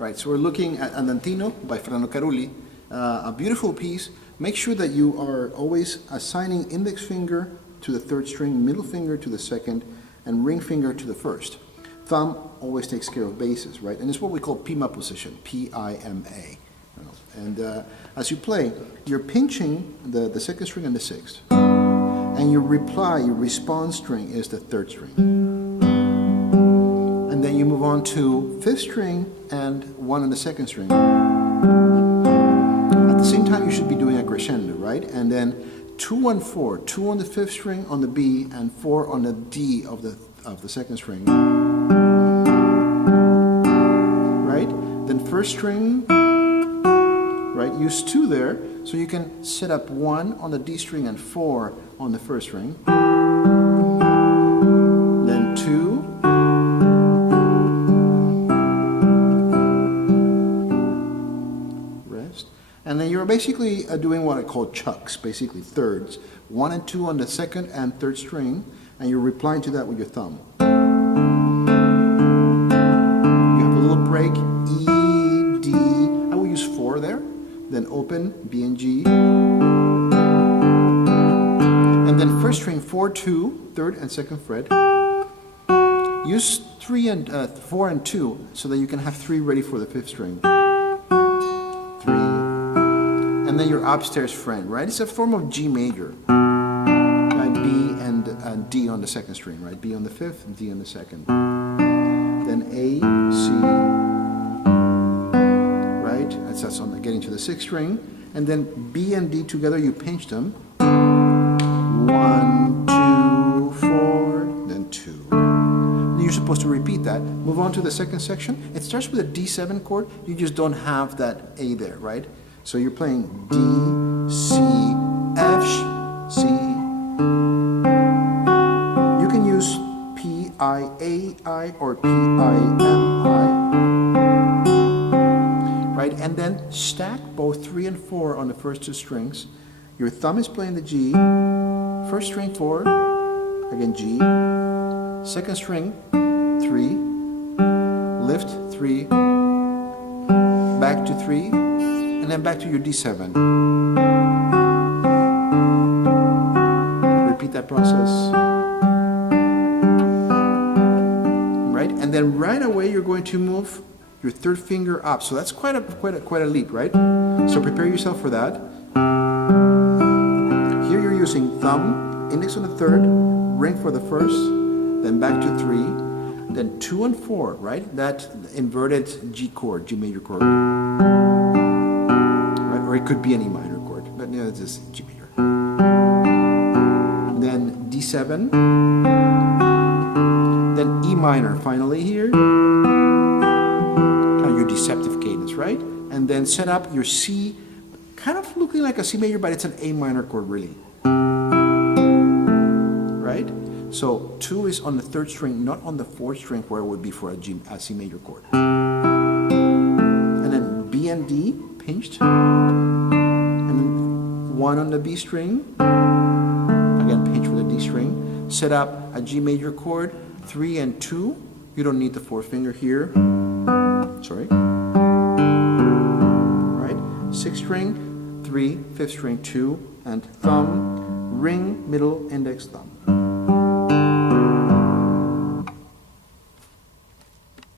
Right, so we're looking at Andantino by Carulli, a beautiful piece. Make sure that you are always assigning index finger to the third string, middle finger to the second, and ring finger to the first. Thumb always takes care of basses, right? And it's what we call Pima position, P-I-M-A. And as you play, you're pinching the second string and the sixth. And your response string is the third string. And then you move on to fifth string and one on the second string. At the same time, you should be doing a crescendo, right? And then 2 and 4, 2 on the fifth string on the B and 4 on the D of the second string. Right? Then first string, right? Use 2 there, so you can set up 1 on the D string and 4 on the first string. Then 2. And then you're basically doing what I call chucks, basically thirds. 1 and 2 on the second and third string, and you're replying to that with your thumb. You have a little break, E, D. I will use 4 there. Then open, B and G. And then first string 4, 2, third and second fret. Use 4 and 2 so that you can have 3 ready for the fifth string. 3. And then your upstairs friend, right? It's a form of G major. Right? B and D on the second string, right? B on the fifth and D on the second. Then A, C, right? That's on getting to the sixth string. And then B and D together, you pinch them. 1, 2, 4, then 2. And you're supposed to repeat that. Move on to the second section. It starts with a D7 chord. You just don't have that A there, right? So you're playing D, C, F, C. You can use P-I-A-I or P-I-M-I. Right? And then stack both 3 and 4 on the first 2 strings. Your thumb is playing the G. First string 4, again G. Second string 3. Lift 3. Back to 3. And then back to your D7. Repeat that process. Right? And then right away you're going to move your third finger up. So that's quite a leap, right? So prepare yourself for that. Here you're using thumb, index on the third, ring for the first, then back to 3, then 2 and 4, right? That inverted G chord, G major chord. Or it could be any minor chord, but yeah, it's just G major. Then D7, then E minor finally here, kind of your deceptive cadence, right? And then set up your C, kind of looking like a C major, but it's an A minor chord really. Right? So 2 is on the third string, not on the fourth string where it would be for a C major chord. And then B and D, pinched. 1 on the B string, again pinch with the D string, set up a G major chord, 3 and 2, you don't need the 4th finger here, sorry, right, 6th string, 3, 5th string 2, and thumb, ring, middle, index, thumb.